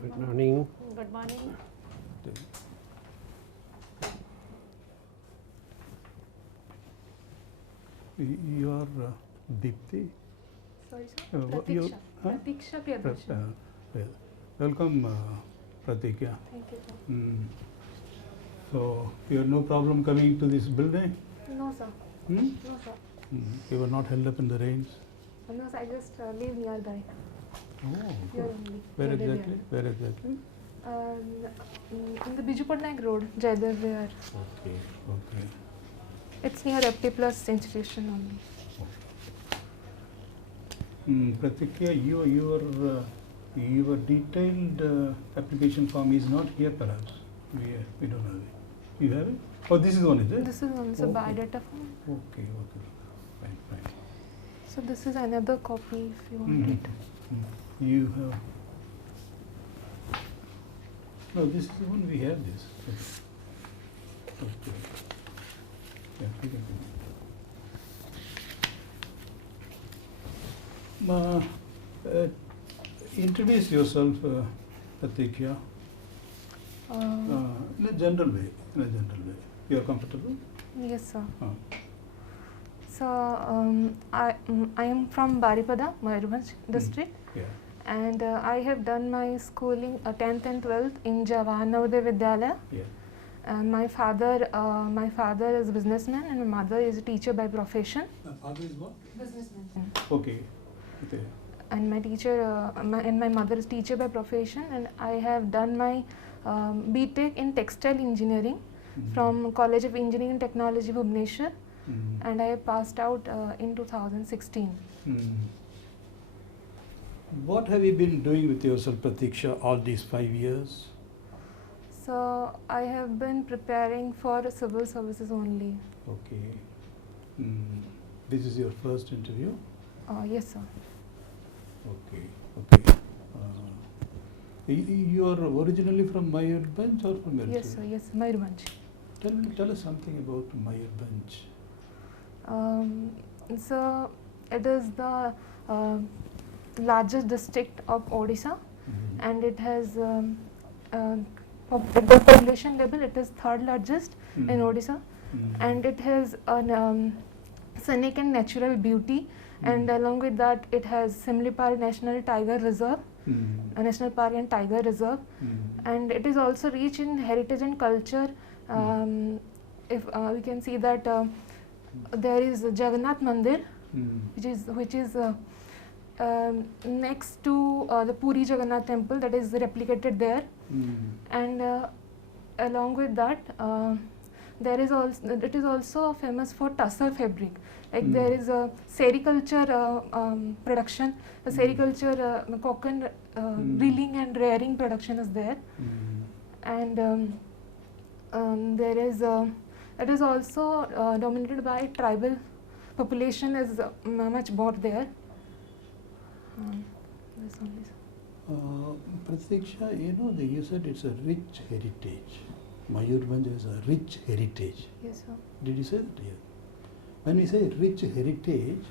Good morning. Good morning. You are Deepthi. Sorry, sir. You- Pratiksha Priyadarshini. Well, welcome, Pratikya. Thank you, sir. So, you have no problem coming to this building? No, sir. Hmm? No, sir. You were not held up in the rains? No, sir. I just live nearby. Oh, Here good. only. Where I live exactly? Where exactly? In the Biju Patnaik Road, Jaidev Vihar. Okay, okay. It's near FT Plus institution only. Pratikya, your detailed application form is not here perhaps. We don't have it. You have it? Oh, this is one, is it? This is also Okay. biodata form. Okay, okay. Fine, fine. So this is another copy if you want Mhm. it. You have. No, this is the one we have this. Okay. Yeah, we can do it. Introduce yourself, Pratikya, in a general way. You are comfortable? Yes, sir. Uh, So I am from Baripada, Mayurbhanj district. yeah. And I have done my schooling 10th and 12th in Jawaharlal Navodaya Vidyalaya. Yeah. And my father is a businessman and my mother is a teacher by profession. My father is what? Businessman. Okay. Okay. And my mother is teacher by profession. And I have done my B.Tech in textile engineering from College of Engineering and Technology, Bhubaneswar. And I passed out in 2016. What have you been doing with yourself, Pratiksha, all these 5 years? So I have been preparing for civil services only. Okay. This is your first interview? Yes, sir. Okay. Okay. You are originally from Mayurbhanj or from Elchur? Yes, sir. Yes, Mayurbhanj. Tell us something about Mayurbhanj. So it is the largest district of Odisha, and it has at the population level it is third largest in Odisha, and it has a scenic and natural beauty, and along with that it has Simlipal National Tiger Reserve, a national park and tiger reserve, and it is also rich in heritage and culture. If we can see that there is Jagannath Mandir, which is next to the Puri Jagannath temple that is replicated there, and along with that it is also famous for tussar fabric. Like there is a sericulture production, the sericulture cotton reeling and rearing production is there, and there is it is also dominated by tribal population is much more there. This only. Pratiksha, you said it's a rich heritage. Mayurbhanj is a rich heritage. Yes, sir. Did you say that? Yeah. When we say rich heritage,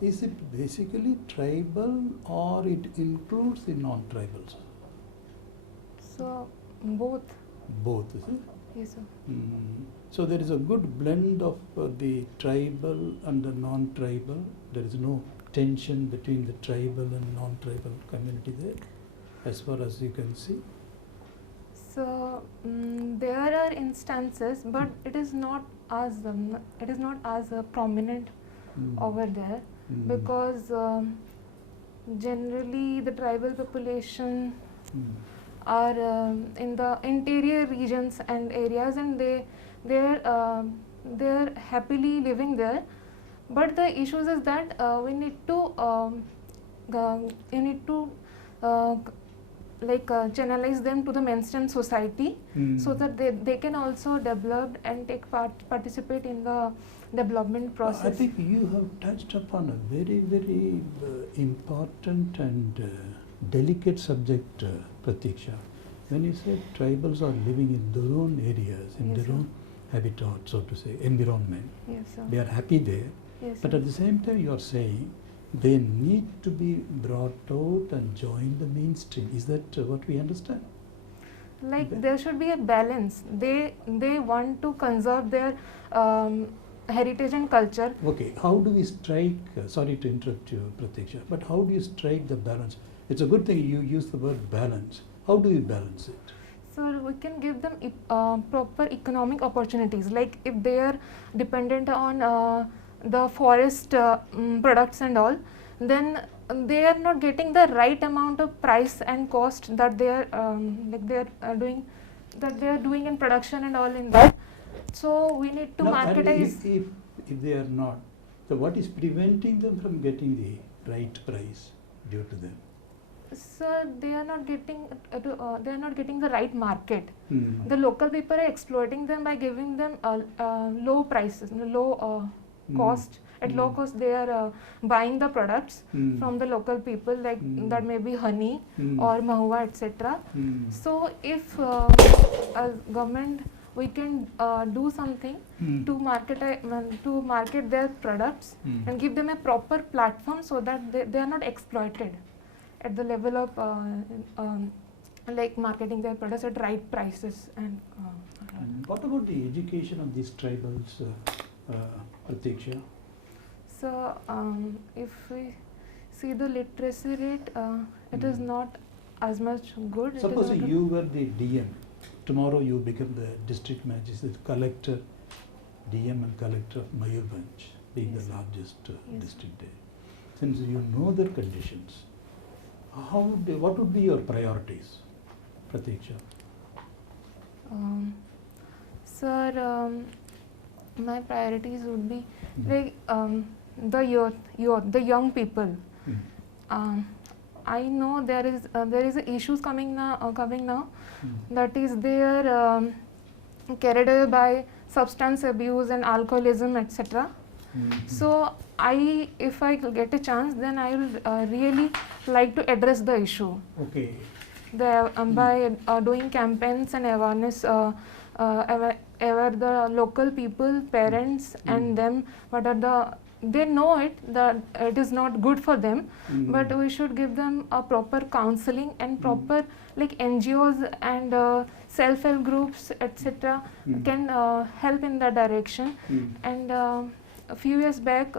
is it basically tribal or it includes the non-tribals? So both. Both, is it? Yes, sir. So there is a good blend of the tribal and the non-tribal. There is no tension between the tribal and non-tribal community there, as far as you can see. So there are instances, but it is not as prominent over there, because generally the tribal population are in the interior regions and areas, and they're happily living there. But the issues is that we need to channelize them to the mainstream society, so that they can also develop and participate in the development process. I think you have touched upon a very, very important and delicate subject, Pratiksha. When you say tribals are living in their own areas, in Yes, their sir. own habitat, so to say, environment, Yes, sir. they are happy there. Yes, But sir. at the same time, you are saying they need to be brought out and join the mainstream. Is that what we understand? Like Okay. there should be a balance. They want to conserve their heritage and culture. Okay, how do we strike, sorry to interrupt you, Pratiksha, but how do you strike the balance? It's a good thing you use the word balance. How do you balance it? So we can give them proper economic opportunities. Like if they are dependent on the forest products and all, then they are not getting the right amount of price and cost that they are doing in production and all in that. So we need to No, and marketize. if they are not, so what is preventing them from getting the right price due to them? So they are not getting the right market. Hmm. The local people are exploiting them by giving them low prices, low Hmm. cost. At low Hmm. cost, they are buying the products Hmm. from the local people, like that may be honey Hmm. or mahua, etc. Hmm. So if as government we can do something Hmm. to market their products Hmm. and give them a proper platform so that they are not exploited at the level of like marketing their products at right prices and And what about the education of these tribals, Pratiksha? so if we see the literacy rate, it is Hmm. not as much good. It is Suppose not you were the DM, tomorrow you become the district magistrate, collector, DM and collector of Mayurbhanj, being Yes. the largest Yes. district there. Since you know their conditions, what would be your priorities, Pratiksha? Sir, my priorities would be Hmm. like the youth, the young people. Hmm. I know there is issues coming now. Hmm. That is they are carried away by substance abuse and alcoholism, etc. Hmm. So if I get a chance, then I will really like to address the issue. Okay. By doing campaigns and awareness, aware the local people, parents, and them. They know it that it is not good for them, Hmm. but we should give them a proper counseling and Mm. proper like NGOs and self-help groups, etc. Hmm. can help in that direction. Hmm. And a few years back,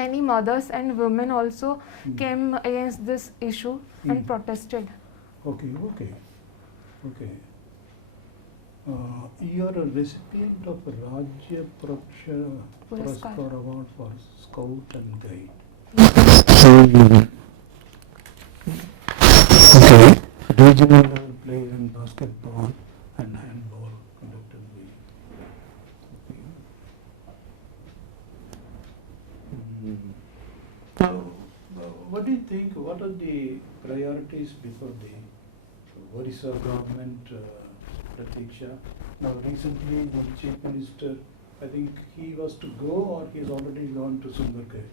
many mothers and women also Hmm. came against this issue and Hmm. protested. Okay. You are a recipient of Rajya Puraskar Award for Scout and Guide. Okay. Regional level players in basketball and handball conducted by. Okay. So, what do you think? What are the priorities before the Orissa government, Pratiksha? Now, recently, the chief minister, I think he was to go or he has already gone to Sundargarh.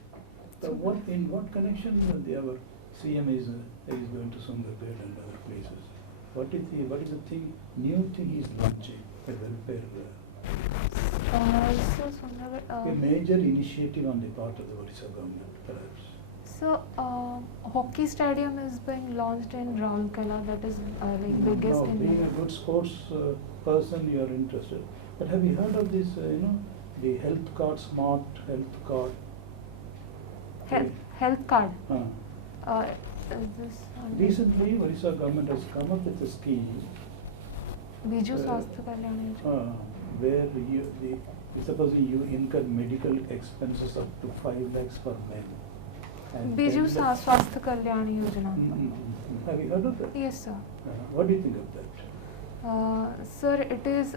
In what connection our CM is going to Sundargarh and other places? What is the thing, new thing he is launching, a welfare, a major initiative on the part of the Orissa government, perhaps? So, hockey stadium is being launched in Rourkela. That is like biggest in Being India. a good sports person, you are interested. But have you heard of this, the health card, smart health card? Health card. Uh, Is this Recently, Orissa government has come up with a scheme Biju Swasthya Kalyan Yojana? where supposing you incur medical expenses up to 5 lakhs per man. And Biju 10 lakhs- Swasthya Kalyan Yojana. Have you heard of that? Yes, sir. What do you think of that? Sir, it is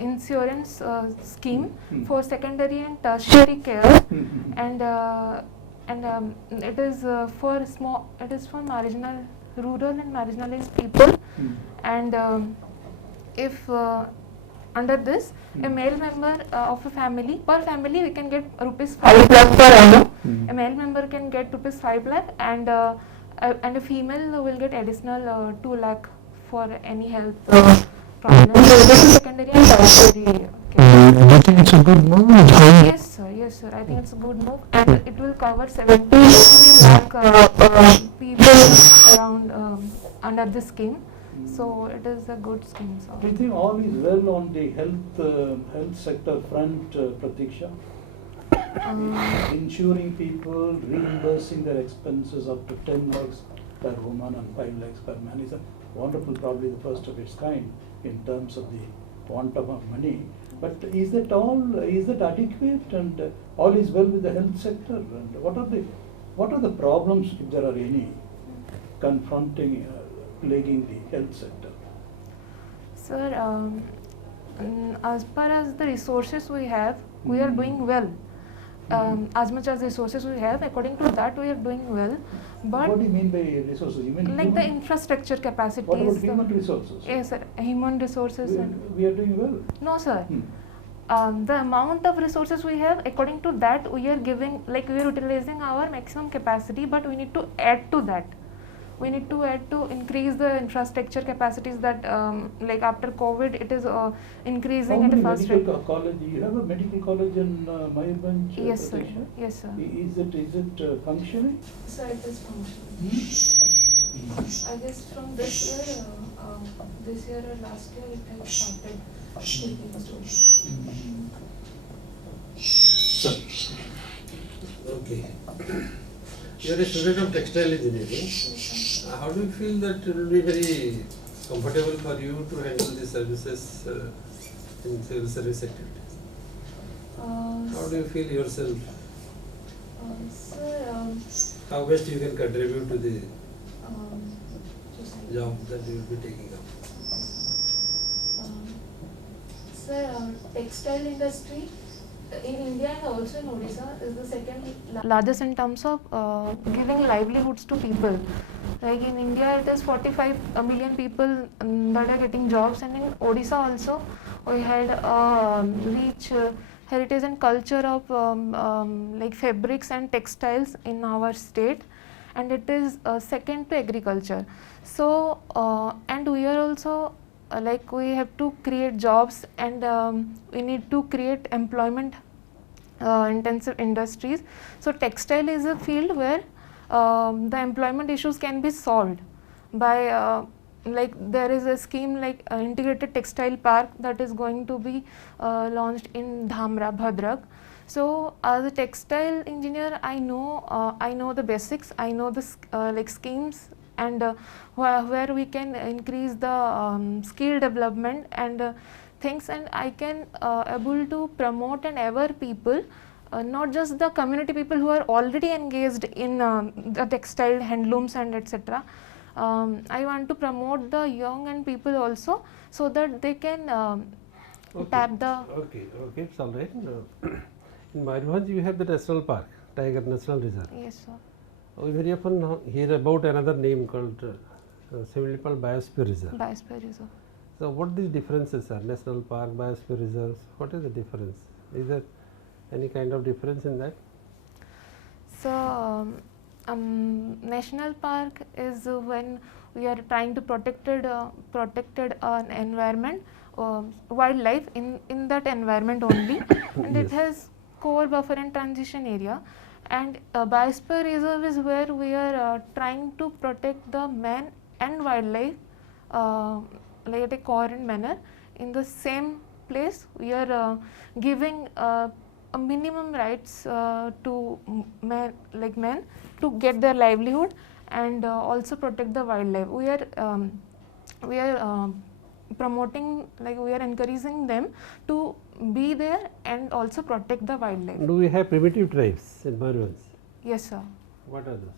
insurance scheme for secondary and tertiary care, and it is for marginal, rural and marginalized people. And if under this, a male member of a family, per family we can get rupees 5 lakh per annum. A male member can get rupees 5 lakh, and a female will get additional 2 lakh for any health problem. Secondary and tertiary care. Do you think it's a good move? Yes, Yes, sir. I think it's a good move, and it will cover 70 lakh people around under this scheme. So it is a good scheme. So. Do you think all is well on the health sector front, Pratiksha? Insuring people, reimbursing their expenses up to 10 lakhs per woman and 5 lakhs per man is a wonderful, probably the first of its kind in terms of the quantum of money. But is that adequate, and all is well with the health sector? And what are the problems, if there are any, confronting, plaguing the health sector? Sir, as per as the resources we have, we are doing well. As much as resources we have, according to that, we are doing well. But what do you mean by resources? You mean like the infrastructure capacities. What about human resources? Yes, sir. Human resources. We are doing well. No, sir. The amount of resources we have, according to that, we are giving, like we are utilizing our maximum capacity, but we need to add to that. We need to add to increase the infrastructure capacities that, like after COVID, it is increasing at a fast rate. You have a medical college in Mayurbhanj? Yes, sir. Yes, sir. Is it functioning? Sir, it is functioning. I guess from this year or last year, it has started taking students. Sir. Okay. You are a student of textile engineering. How do you feel that it will be very comfortable for you to handle the services in civil service activities? How do you feel yourself? Sir, how best you can contribute to the job that you will be taking up? Sir, textile industry in India and also in Odisha is the second largest in terms of giving livelihoods to people. Like in India, it is 45 million people that are getting jobs, and in Odisha also, we had rich heritage and culture of like fabrics and textiles in our state, and it is second to agriculture. So, and we are also like we have to create jobs, and we need to create employment intensive industries. So textile is a field where the employment issues can be solved by like there is a scheme like integrated textile park that is going to be launched in Dhamra, Bhadrak. So as a textile engineer, I know the basics, I know the like schemes, and where we can increase the skill development and things, and I can able to promote and aware people, not just the community people who are already engaged in the textile handlooms and etc. I want to promote the young and people also, so that they can tap the. Okay, it's all right. In Mayurbhanj, you have the national park, Tiger National Reserve. Yes, sir. We very often hear about another name called Similipal Biosphere Reserve. Biosphere Reserve. So what these differences are? National park, biosphere reserves, what is the difference? Is there any kind of difference in that? So national park is when we are trying to protected environment, wildlife in that environment only, and Yes. it has core buffer and transition area. And biosphere reserve is where we are trying to protect the man and wildlife like at a coherent manner. In the same place, we are giving a minimum rights to men to get their livelihood, and also protect the wildlife. We are promoting, like we are encouraging them to be there and also protect the wildlife. Do we have primitive tribes in Mayurbhanj? Yes, sir. What are those?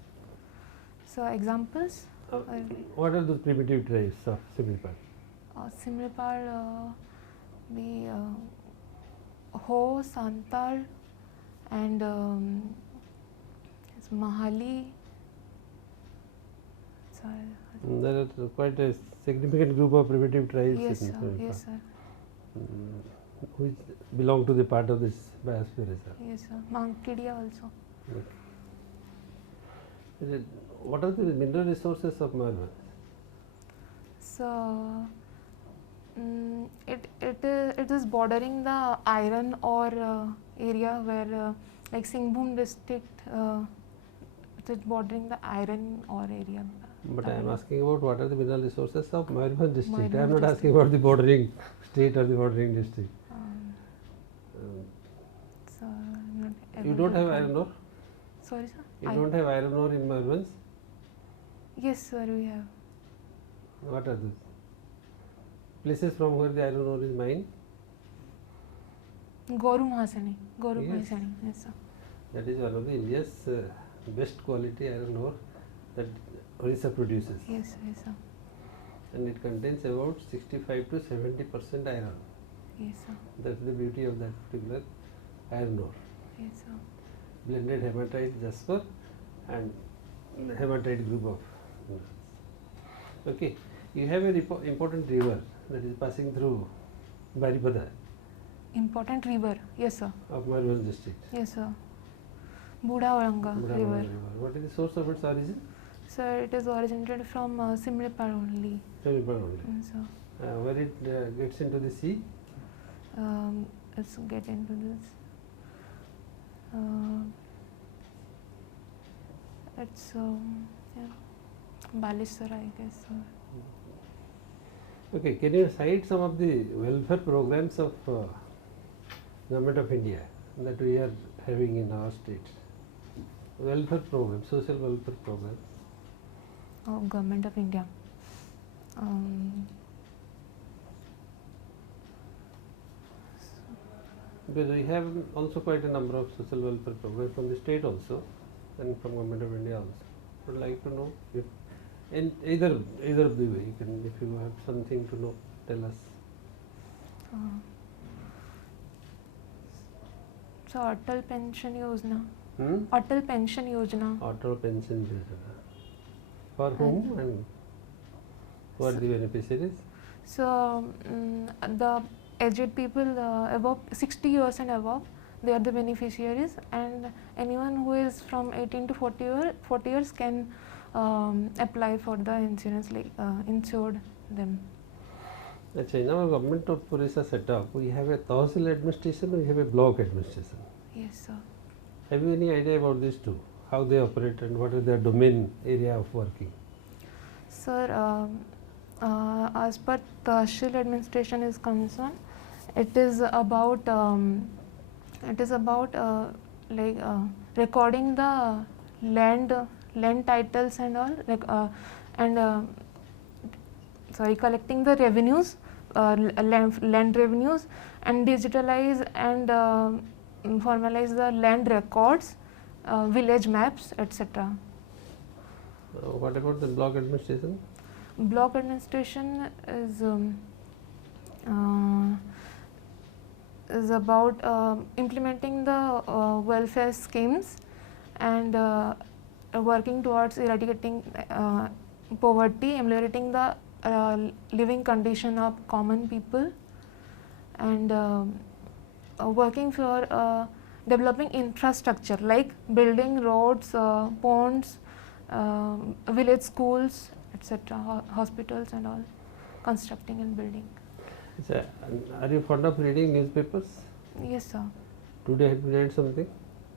So examples. What are those primitive tribes of Similipal? Similipal, the Ho, Santal, and Mahali. Sorry. There are quite a significant group of primitive tribes Yes, in sir. Similipal. Yes, sir. Which belong to the part of this biosphere reserve. Yes, sir. Mankidia also. What are the mineral resources of Mayurbhanj? So it is bordering the iron ore area where like Singhbhum district, it is bordering the iron ore area. But I am asking about what are the mineral resources of Mayurbhanj district. I am Mayurbhanj not asking about the bordering state or the bordering district. So I'm not You able don't to have tell. iron ore? Sorry, sir. You don't have iron ore in Mayurbhanj? Yes, sir. We have. What are those? Places from where the iron ore is mined? Goru Mahasani. Goru Yes. Mahasani. Yes, sir. That is one of the India's best quality iron ore that Orissa produces. Yes, yes, sir. And it contains about 65 to 70% iron. Yes, sir. That's the beauty of that particular iron ore. Yes, sir. Blended hematite jasper and hematite group of minerals. Okay, you have an important river that is passing through Baripada Important river. Yes, sir. of Mayurbhanj district. Yes, sir. Budavaranga Budhamara river. What is the source of its origin? Sir, it is originated from Simlipal only. Tamilpur only. Yes, sir. Where it gets into the sea? Let's get into this. It's yeah, Balisar, I guess. Okay, can you cite some of the welfare programs of Government of India that we are having in our state? Welfare program, social welfare program. Government of India. Because we have also quite a number of social welfare programs from the state also and from Government of India also. Would like to know if in either of the way you can, if you have something to know, tell us. So Atal Pension Yojana. Hmm? Atal Pension Yojana. Auto pension Yojana. For whom and who are the beneficiaries? So the aged people above 60 years and above, they are the beneficiaries, and anyone who is from 18 to 40 years can apply for the insurance, like insured them. Achha, in our government of Orissa setup, we have a Tahsil administration, we have a block administration. Yes, sir. Have you any idea about these two? How they operate and what is their domain area of working? Sir, as per Tahsil administration is concerned, it is about like recording the land titles and all, like collecting the revenues, land revenues, and digitalize and formalize the land records, village maps, etc. What about the block administration? Block administration is about implementing the welfare schemes and working towards eradicating poverty, ameliorating the living condition of common people, and working for developing infrastructure like building roads, ponds, village schools, etc., hospitals and all, constructing and building. Achha, are you fond of reading newspapers? Yes, sir. Today have you read something?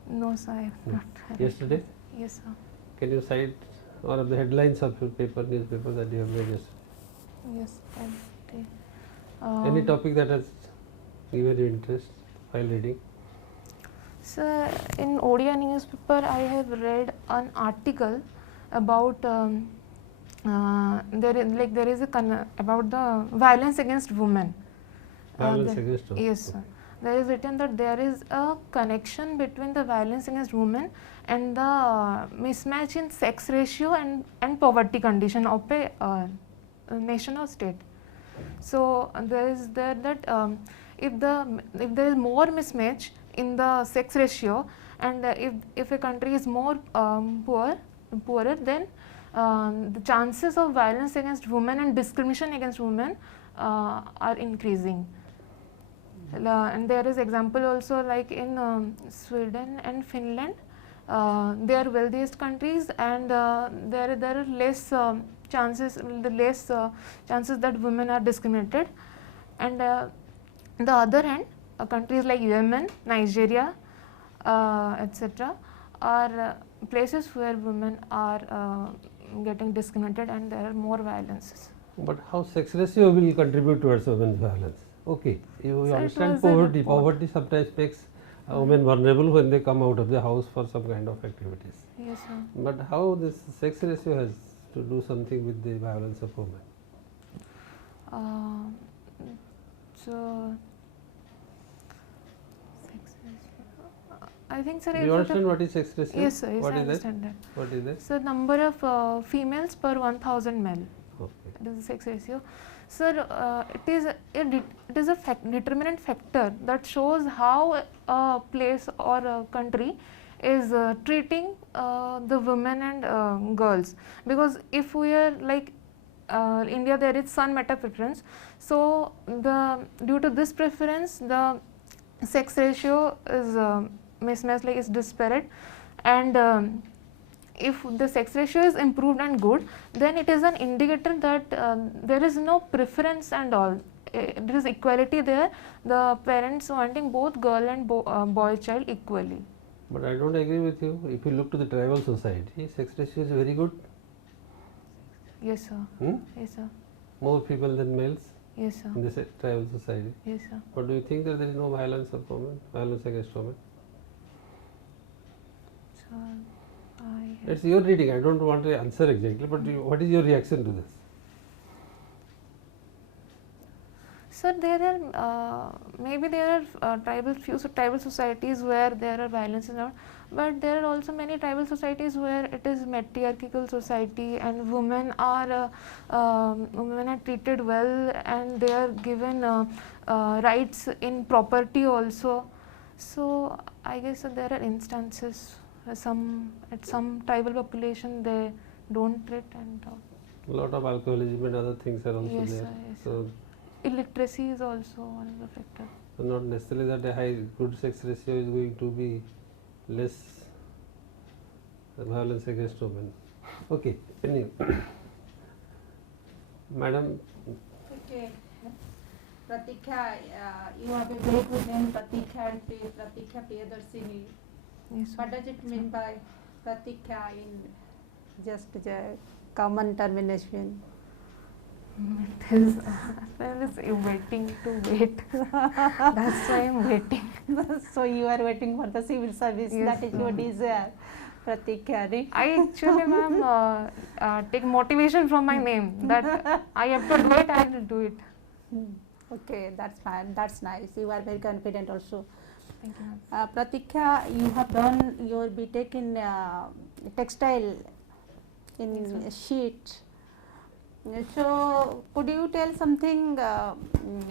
No, sir, I have No. not. Yesterday? Yes, sir. Can you cite one of the headlines of your newspaper that you have read yesterday? Yes, okay. Any topic that has given you interest while reading? Sir, in Odia newspaper, I have read an article about there is a about the violence against women. Violence against women. Yes, sir. There is written that there is a connection between the violence against women and the mismatch in sex ratio and poverty condition of a nation or state. So there is that if there is more mismatch in the sex ratio, and if a country is more poorer, then the chances of violence against women and discrimination against women are increasing. And there is example also, like in Sweden and Finland, they are wealthiest countries, and there are less chances that women are discriminated. And on the other hand, countries like Yemen, Nigeria, etc., are places where women are getting discriminated and there are more violences. But how sex ratio will contribute towards women's violence? Okay, you So it understand was a poverty. report. Poverty sometimes makes women vulnerable when they come out of the house for some kind of activities. Yes, sir. But how this sex ratio has to do something with the violence of women? So, sex ratio. I think, sir, Do if you it understand what is sex ratio? yes, sir. Yes, What I is that? understand that. What is that? So, number of females per 1,000 male. Okay. It is the sex ratio. Sir, it is a determinant factor that shows how a place or a country is treating the women and girls. Because if we are like India, there is sun meta preference. So due to this preference, the sex ratio is mismatched, like is disparate, and if the sex ratio is improved and good, then it is an indicator that there is no preference and all. There is equality there. The parents wanting both girl and boy child equally. But I don't agree with you. If you look to the tribal society, sex ratio is very good. Yes, sir. Hmm? Yes, sir. More people than males Yes, sir. in the tribal society. Yes, sir. But do you think that there is no violence of women, violence against women? So, I It's your reading. I don't want to answer exactly, but what is your reaction to this? Sir, there are maybe there are few tribal societies where there are violence and all, but there are also many tribal societies where it is matriarchal society and women are treated well and they are given rights in property also. So I guess there are instances at some tribal population they don't treat and A lot of alcoholism and other things are also yes, there. sir, yes, So, illiteracy is also one of the factors. so not necessarily that a high good sex ratio is going to be less violence against women. Okay, anyway. Madam, Okay. Pratikha, you have a very good name, Pratikha and Pratikha Priyadarshini. Yes, sir. What does it mean by Pratikha in just the common termination? It is waiting to wait. That's why I'm waiting. So you are waiting for the civil service, Yes, that is your ma'am. desire. Pratikha, right? I actually, ma'am, take motivation from my name that I have to do it, I will do it. Okay, that's fine, that's nice. You are very confident also. Thank you, ma'am. Pratikha, you have done your BTech in textile in Yes, sheet. So, could you tell something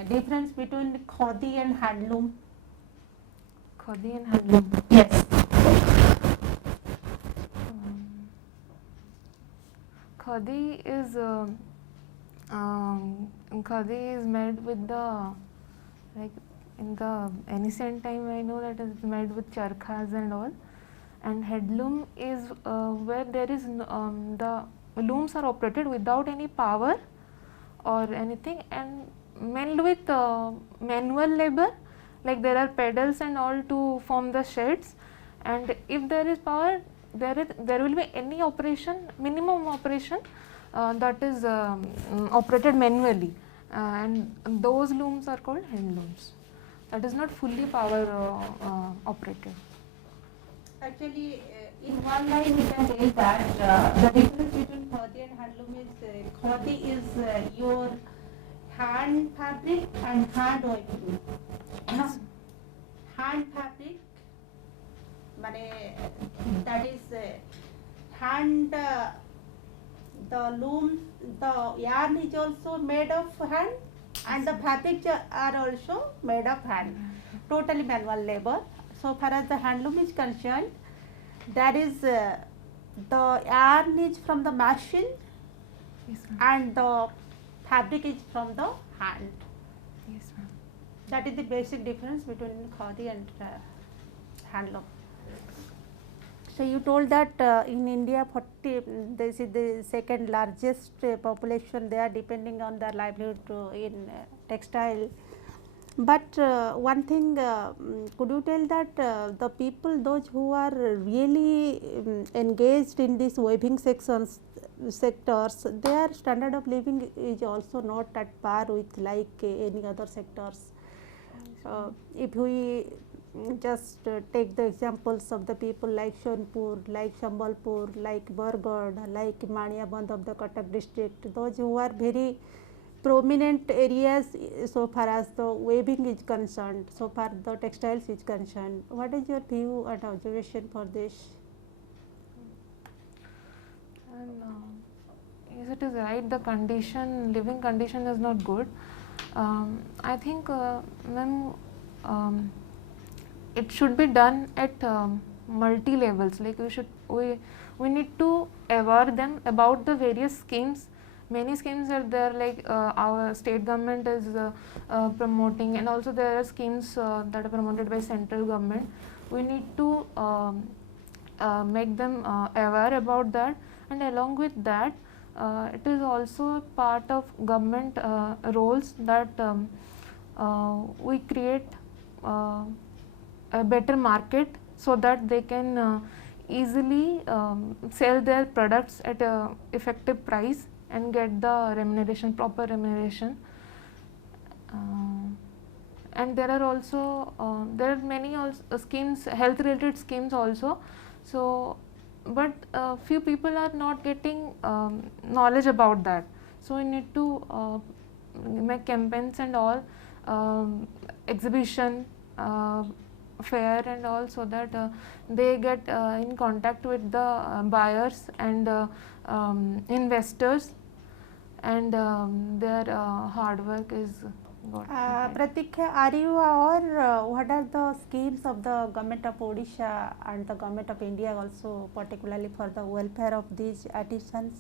difference between khadi and handloom? Khadi and handloom. Yes. Khadi is made with the like in the ancient time I know that it's made with charkhas and all, and headloom is where there is the looms are operated without any power or anything and made with manual labor, like there are pedals and all to form the shades, and if there is power there will be any operation, minimum operation that is operated manually, and those looms are called hand looms. That is not fully power operated. Actually, in one line we can say that the difference between khadi and handloom is khadi is your hand fabric and hand weaving. Yes. Hand fabric, that is hand. The loom, the yarn is also made of hand, and the fabrics are also made of hand. Totally manual labor. So far as the handloom is concerned, that is the yarn is from the machine Yes, ma'am. and the fabric is from the hand. Yes, ma'am. That is the basic difference between khadi and handloom. So you told that in India, this is the second largest population. They are depending on their livelihood in textile. But one thing, could you tell that the people, those who are really engaged in these weaving sectors, their standard of living is also not at par with like any other sectors. If we just take the examples of the people like Sonpur, like Sambalpur, like Bargarh, like Maniabandh of the Cuttack district, those who are very prominent areas so far as the weaving is concerned, so far the textiles is concerned. What is your view and observation for this? And yes, it is right. The condition, living condition is not good. I think when it should be done at multi levels. Like we need to aware them about the various schemes. Many schemes are there, like our state government is promoting, and also there are schemes that are promoted by central government. We need to make them aware about that, and along with that, it is also part of government roles that we create a better market so that they can easily sell their products at a effective price and get the remuneration, proper remuneration. And there are also there are many schemes, health related schemes also. So but few people are not getting knowledge about that, so we need to make campaigns and all, exhibition, fair and all, so that they get in contact with the buyers and investors, and their hard work is got. Pratikya, are you aware what are the schemes of the government of Odisha and the government of India also, particularly for the welfare of these artisans?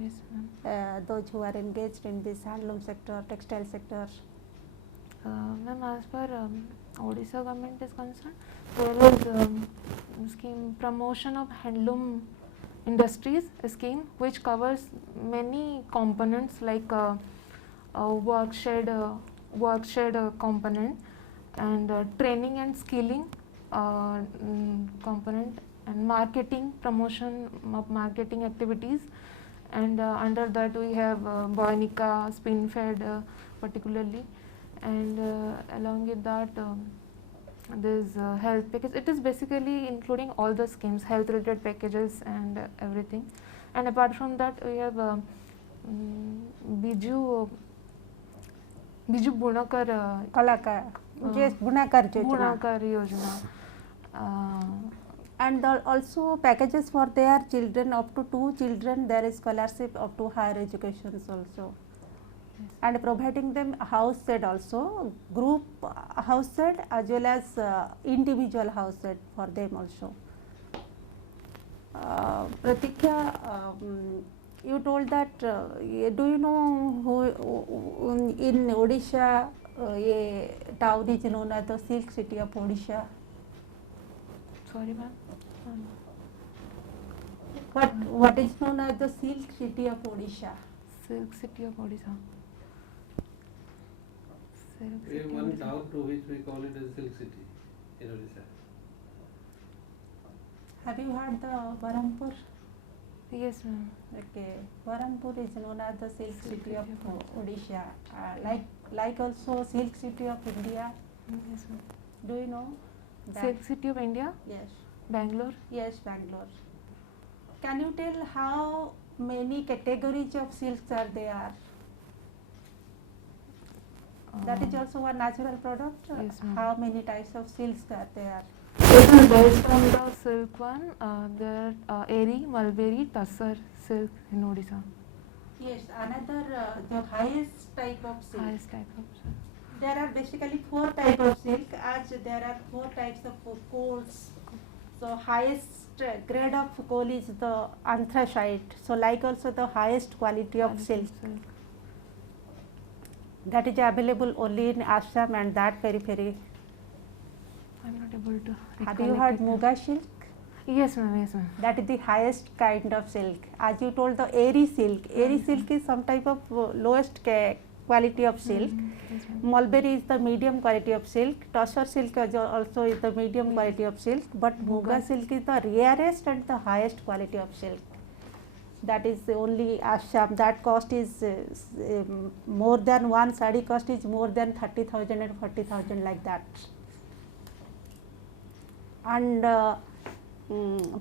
Yes, ma'am. Those who are engaged in this handloom sector, textile sector? Ma'am, as per Odisha government is concerned, there is scheme promotion of handloom industries, a scheme which covers many components like work shed component, and training and skilling component, and marketing, promotion of marketing activities, and under that we have Boinica, spin fed particularly, and along with that there is health package. It is basically including all the schemes, health related packages and everything. And apart from that we have Biju Bunakar Kalaka, yes, Bunakar Yojana. Bunakar Yojana. And also packages for their children, up to 2 children, there is scholarship up to higher educations also. Yes. And providing them house set also, group house set as well as individual house set for them also. Pratikya, you told that, do you know who in Odisha a town is known as the Silk City of Odisha? Sorry, ma'am. What is known as the Silk City of Odisha? Silk City of Odisha. Silk We have City one Odisha. town to which we call it as Silk City in Odisha. Have you heard the Barampur? Yes, ma'am. Okay, Barampur is known as the Silk Silk City of City of Odisha. Like also Silk City of India. Yes, ma'am. Do you know that? Silk City of India, Yes, Bangalore. yes, Bangalore. Can you tell how many categories of silks are there? That is also a natural product. Yes, ma'am. How many types of silks are there? It is based on the silk one. There are Eri, Mulberry, Tussar silk in Odisha. Yes, another the highest type of silk. Highest type of silk. There are basically 4 types of silk, as there are 4 types of coals. So highest grade of coal is the anthracite. So like also the highest quality of silk that is available only in Assam and that periphery. I'm not able to. Have you heard Muga silk? Yes, ma'am. Yes, ma'am. That is the highest kind of silk. As you told, the Eri silk. Eri silk is some type of lowest quality of silk. Yes, ma'am. Mulberry is the medium quality of silk. Tussar silk also is the medium quality of silk, but Muga silk is the rarest and the highest quality of silk. That is the only Assam. That cost is more than one sari cost is more than 30,000 and 40,000 like that. And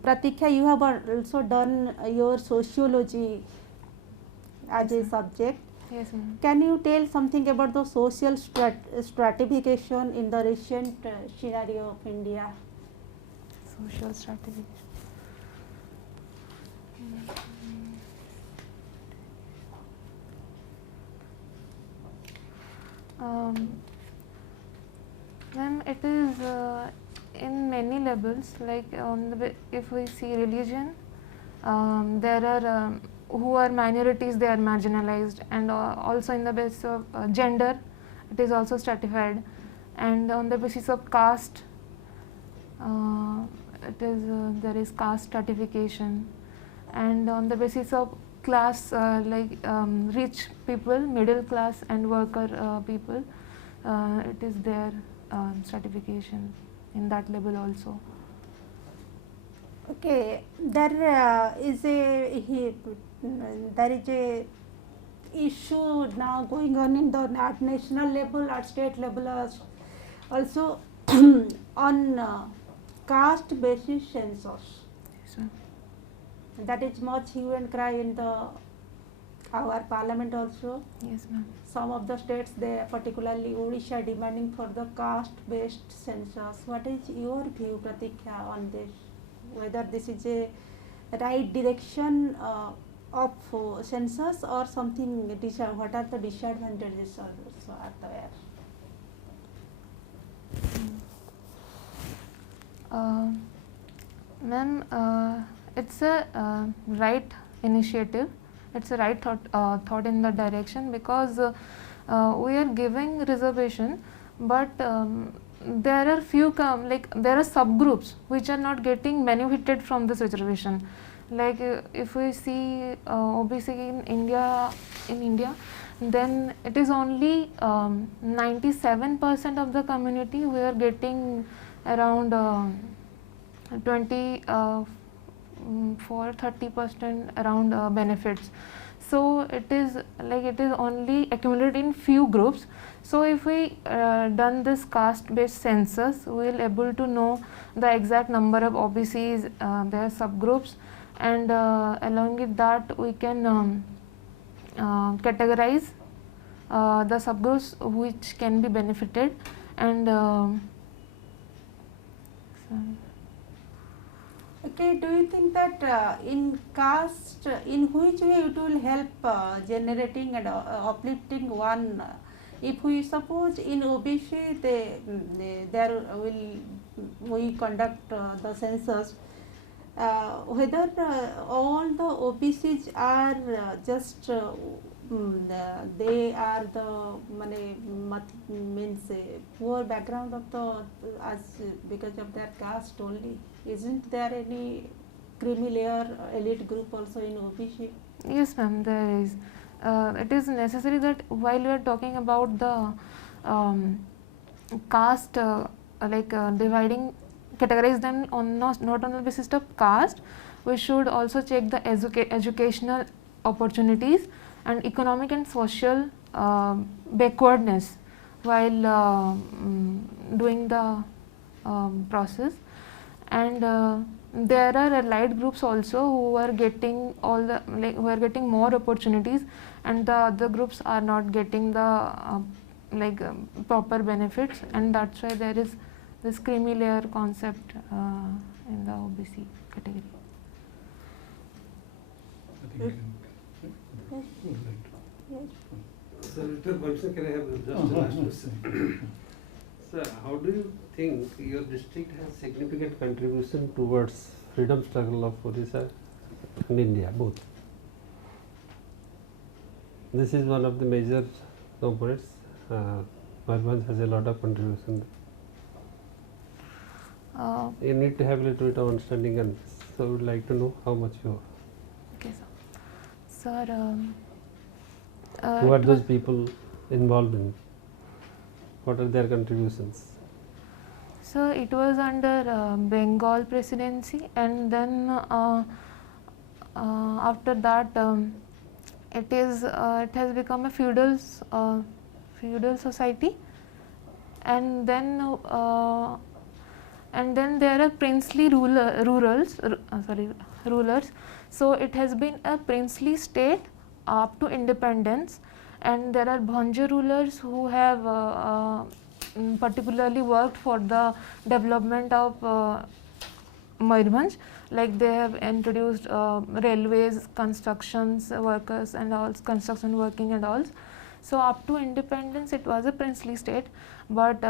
Pratikya, you have also done your sociology as a subject. Yes, ma'am. Can you tell something about the social stratification in the recent scenario of India? Social strategy. Ma'am, it is in many levels. Like if we see religion, there are who are minorities, they are marginalized, and also in the basis of gender, it is also stratified, and on the basis of caste, it is there is caste stratification, and on the basis of class, rich people, middle class, and worker people, it is their stratification in that level also. Okay, there is a issue now going on in the at national level, at state level also on caste basis census. So, That is much hue and cry in our parliament also. yes, ma'am. Some of the states, they particularly Odisha, demanding for the caste-based census. What is your view, Pratikya, on this? Whether this is a right direction of census or something? What are the disadvantages also are there? Ma'am, it's a right initiative. It's a right thought in the direction, because we are giving reservation, but there are few there are subgroups which are not getting benefited from this reservation. Like if we see OBC in India, then it is only 97% of the community who are getting around 30% around benefits. So it is only accumulated in few groups. So if we done this caste based census, we will able to know the exact number of OBCs, their subgroups, and along with that we can categorize the subgroups which can be benefited, and Okay, do you think that in caste, in which way it will help generating and uplifting one? If we suppose in OBC, there we conduct the census, whether all the OBCs are just they are the means poor background of the because of their caste only. Isn't there any creamy layer elite group also in OBC? yes, ma'am, there is. It is necessary that while we are talking about the caste, dividing, categorize them on not on the basis of caste, we should also check the educational opportunities and economic and social backwardness while doing the process. And there are allied groups also who are getting who are getting more opportunities, and the other groups are not getting the proper benefits, and that's why there is this creamy layer concept in the OBC category. Yes. So, Mr. Bhanshan, can I have just a last question? Sir, how do you think your district has significant contribution towards freedom struggle of Odisha and India, both? This is one of the major components. Mayurbhanj has a lot of contribution. You need to have a little bit of understanding on this. So, I would like to know how much you are. Okay, sir. Sir, Who are those people involved in? What are their contributions? So it was under Bengal presidency, and then after that it has become a feudal society, and then there are princely rulers. So it has been a princely state up to independence, and there are Bhanja rulers who have particularly worked for the development of Mayurbhanj, like they have introduced railways, constructions workers and all, construction working and all. So up to independence it was a princely state, but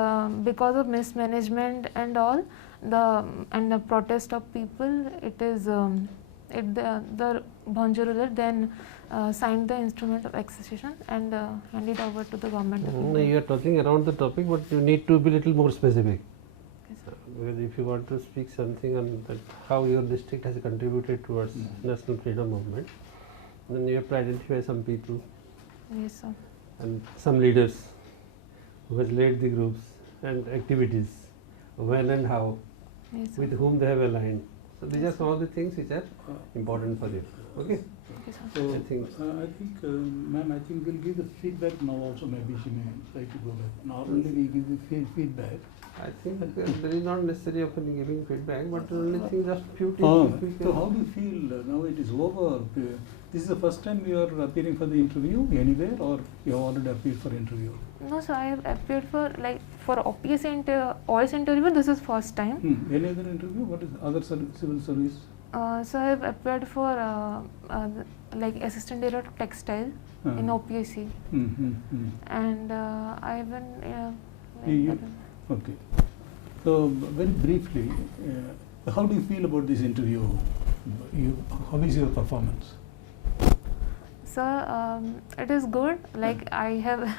because of mismanagement and all, the protest of people, the Bhanja ruler then signed the instrument of accession and handed over to the government of India. You are talking around the topic, but you need to be little more specific. Yes, sir. Because if you want to speak something on that, how your district has contributed towards national freedom movement, then you have to identify some people Yes, sir. and some leaders who has led the groups and activities, when and how, Yes, sir. with whom they have aligned. So these are some of the things which are important for you. Okay? Okay, sir. So, I think- ma'am, I think we'll give the feedback now also, maybe she may try to go back. Normally we give the feedback. I think there is not necessary of any giving feedback, but only thing just few Oh, things. we so can- how do you feel now it is over? This is the first time you are appearing for the interview anywhere, or you have already appeared for interview? No, so I have appeared for OPS OS interview. This is first time. Any other interview? What is other civil service? So I have appeared for like assistant director of textile in OPSC, and I have been You- Okay. So very briefly, how do you feel about this interview? How is your performance? So it is good. Like I have,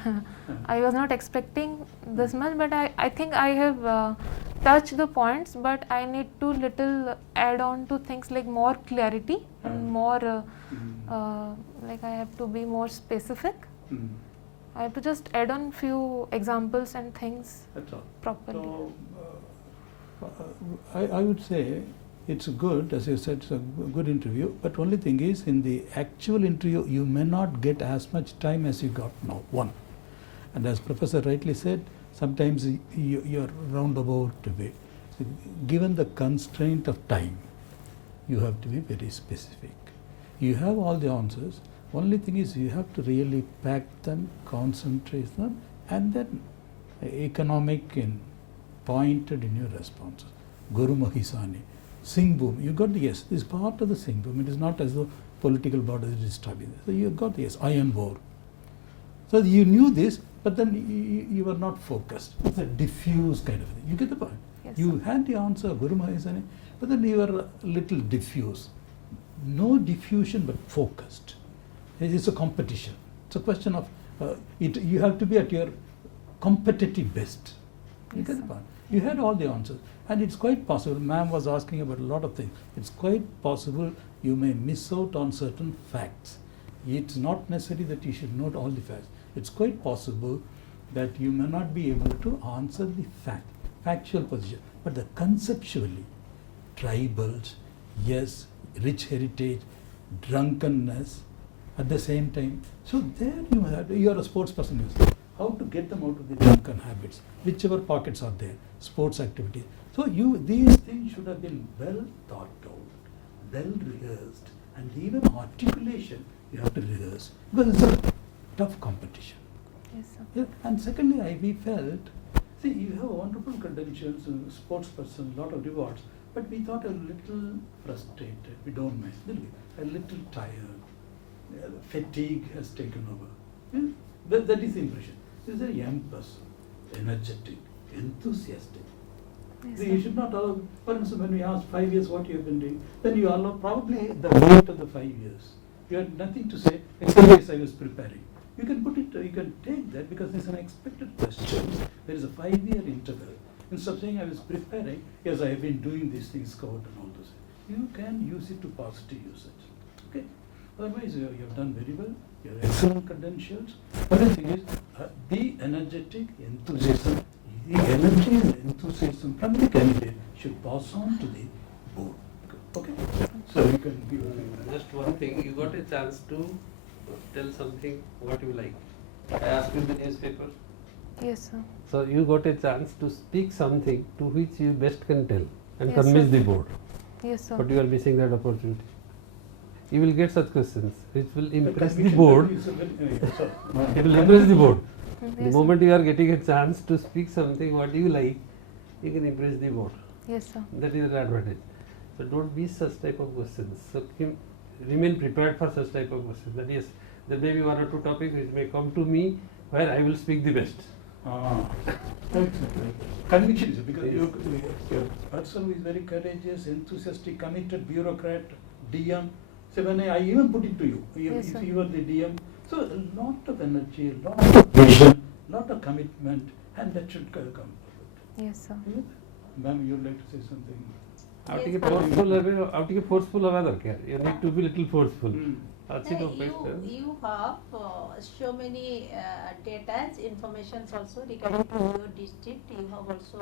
I was not expecting this much, but I think I have touched the points, but I need to little add on to things like more clarity and more like I have to be more specific. I have to just add on few examples and things That's all. properly. So, I would say it's good, as you said, it's a good interview, but only thing is, in the actual interview, you may not get as much time as you got now, one. And as Professor rightly said, sometimes you're roundabout way. So given the constraint of time, you have to be very specific. You have all the answers, only thing is you have to really pack them, concentrate them, and then economic and pointed in your responses. Guru Mahisani, Singh Boom, you got the yes, this is part of the Singh Boom, it is not as though political borders is disturbing. So you got the yes, iron ore. So you knew this, but then you were not focused. It's a diffuse kind of thing. You get the point? Yes, You sir. had the answer, Guru Mahisani, but then you were a little diffuse. No diffusion, but focused. It's a competition. It's a question of, you have to be at your competitive best. You Yes, get the sir. point? You had all the answers. And it's quite possible, ma'am was asking about a lot of things. It's quite possible you may miss out on certain facts. It's not necessary that you should note all the facts. It's quite possible that you may not be able to answer the factual position. But the conceptually, tribals, yes, rich heritage, drunkenness, at the same time. So there you are a sports person, you say, how to get them out of the drunken habits, whichever pockets are there, sports activities. So these things should have been well thought out, well rehearsed, and even articulation you have to rehearse, because it's a tough competition. Yes, sir. Yeah, and secondly, we felt, see, you have wonderful credentials, sports person, lot of rewards, but we thought a little frustrated, we don't mind, didn't we? A little tired, fatigue has taken over. Yeah? That is the impression. This is a young person, energetic, enthusiastic. Yes, So sir. you should not allow, for instance, when we ask 5 years what you have been doing, then you allow probably the weight of the 5 years. You had nothing to say, except yes, I was preparing. You can put it, you can take that because it's an expected question. There is a 5-year interval. Instead of saying I was preparing, yes, I have been doing these things, scout and all those. You can use it to positive usage. Okay. Otherwise, you have done very well. You have excellent credentials. But the thing is, the energetic enthusiasm, the energy and enthusiasm from the candidate should pass on to the board. Okay? So you can give Just one thing, you got a chance to tell something what you like. I asked you the newspaper. Yes, sir. So you got a chance to speak something to which you best can tell and Yes, convince sir. the board. Yes, sir. But you are missing that opportunity. You will get such questions which will impress the conviction board. is a very- It will impress the board. The Yes, moment you are getting a chance to speak something what you like, you can impress the board. Yes, sir. That is the advantage. So don't be such type of questions. So remain prepared for such type of questions. That yes, there may be one or two topics which may come to me where I will speak the best. Conviction is because Yes. your person is very courageous, enthusiastic, committed, bureaucrat, DM. So when I even put it to you, Yes, if sir. you are the DM, so a lot of energy, a lot of vision, lot of commitment, and that should come. Yes, sir. Ma'am, you would like to say something? ଆଉ Yes, ଟିକେ ma'am. forceful ହେବା ଦରକାର. You need to be little forceful. ଅଛି ତ You, question? you have so many data, information also regarding to your district. You have also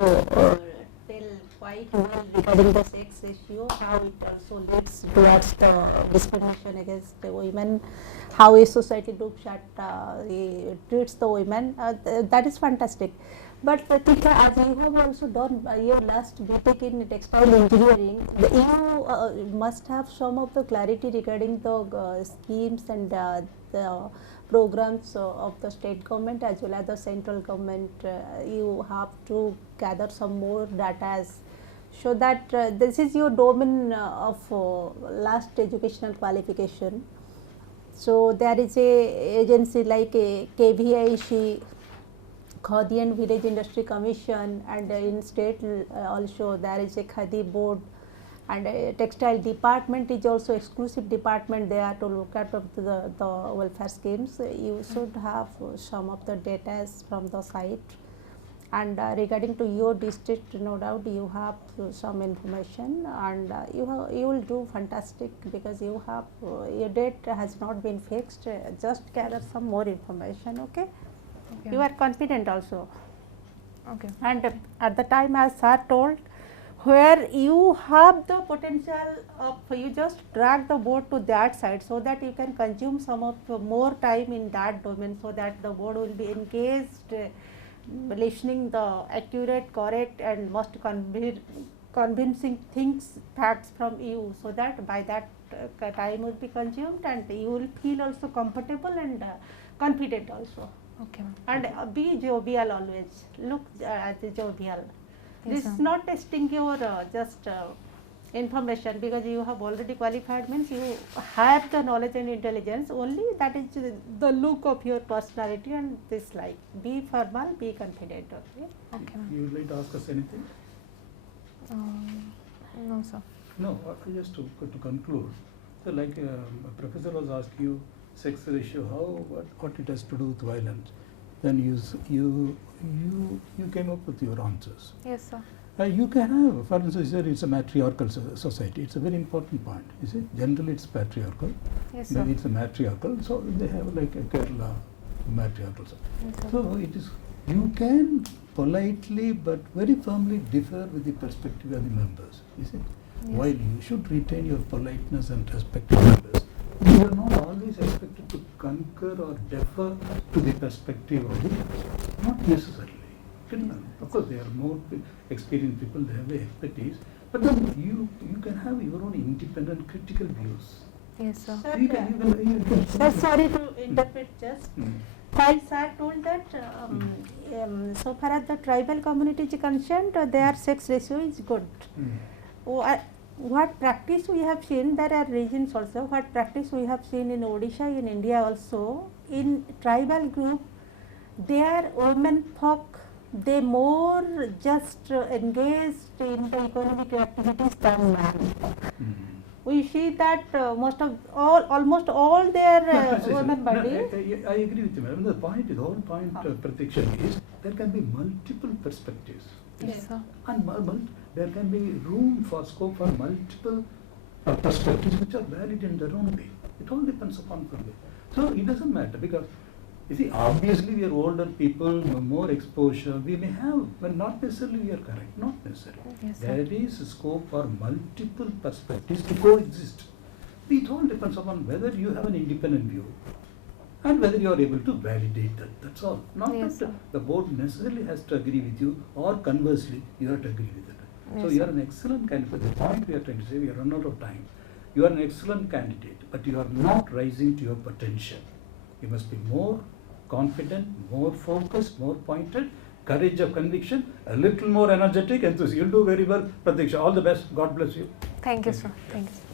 tell quite well regarding the sex ratio, how it also leads towards the discrimination against the women, how a society looks at treats the women. That is fantastic. But teacher, as you have also done your last BTech in textile engineering, you must have some of the clarity regarding the schemes and the programs of the state government as well as the central government. You have to gather some more data so that this is your domain of last educational qualification. So there is a agency like a KVIC, Khadi and Village Industry Commission, and in state also there is a Khadi board, and a textile department is also exclusive department. They are to look at of the welfare schemes. You should have some of the data from the site, and regarding to your district, no doubt you have some information, and you will do fantastic because you have your date has not been fixed. Just gather some more information. Okay. Okay. You are confident also, Okay. and at the time as sir told, where you have the potential of, you just drag the board to that side so that you can consume some of more time in that domain, so that the board will be engaged, listening the accurate, correct and most convincing things, facts from you, so that by that time will be consumed and you will feel also comfortable and confident also. Okay, ma'am. And be jovial always. Look at the jovial. Yes, This ma'am. is not testing your just information, because you have already qualified means you have the knowledge and intelligence. Only that is the look of your personality and this like. Be formal, be confident. Okay. Okay, ma'am. You would like to ask us anything? No, sir. No, just to conclude. So like a professor was asking you sex ratio, what it has to do with violence. Then you came up with your answers. Yes, sir. You can have, for instance, it's a matriarchal society. It's a very important point. You see, generally it's patriarchal. Yes, sir. It's a matriarchal. So they have like a Kerala matriarchal. Yes, sir. So it is. You can politely but very firmly differ with the perspective of the members. You see, Yes. while you should retain your politeness and respect to members, you are not always expected to concur or defer to the perspective of the members. Not necessarily. Of course, they are more experienced people, they have the expertise, but then you can have your own independent critical views. Yes, sir. Sir, You can sir, sorry to interpret just. Mm. While sir told that so far as the tribal community is concerned, their sex ratio is good. What practice we have seen, there are regions also, what practice we have seen in Odisha, in India also, in tribal group, their women folk, they more just engaged in the economic activities than men. We see that almost all their women body. I agree with you, madam. The point is, the whole point of Pratiksha is there can be multiple perspectives. Yes, sir. And there can be room for scope for multiple perspectives which are valid in their own way. It all depends upon the way. So it doesn't matter because You see, obviously we are older people, more exposure, we may have, but not necessarily we are correct, not necessarily. Yes, sir. There is scope for multiple perspectives to coexist. It all depends upon whether you have an independent view and whether you are able to validate that. That's all. Not Yes, that sir. the board necessarily has to agree with you, or conversely, you have to agree with it. So Yes, you are sir. an excellent candidate. The point we are trying to say, we are run out of time. You are an excellent candidate, but you are not rising to your potential. You must be more confident, more focused, more pointed, courage of conviction, a little more energetic, enthusiastic. You'll do very well, Pratiksha. All the best. God bless you. Thank you, Thank sir. you. Thank you.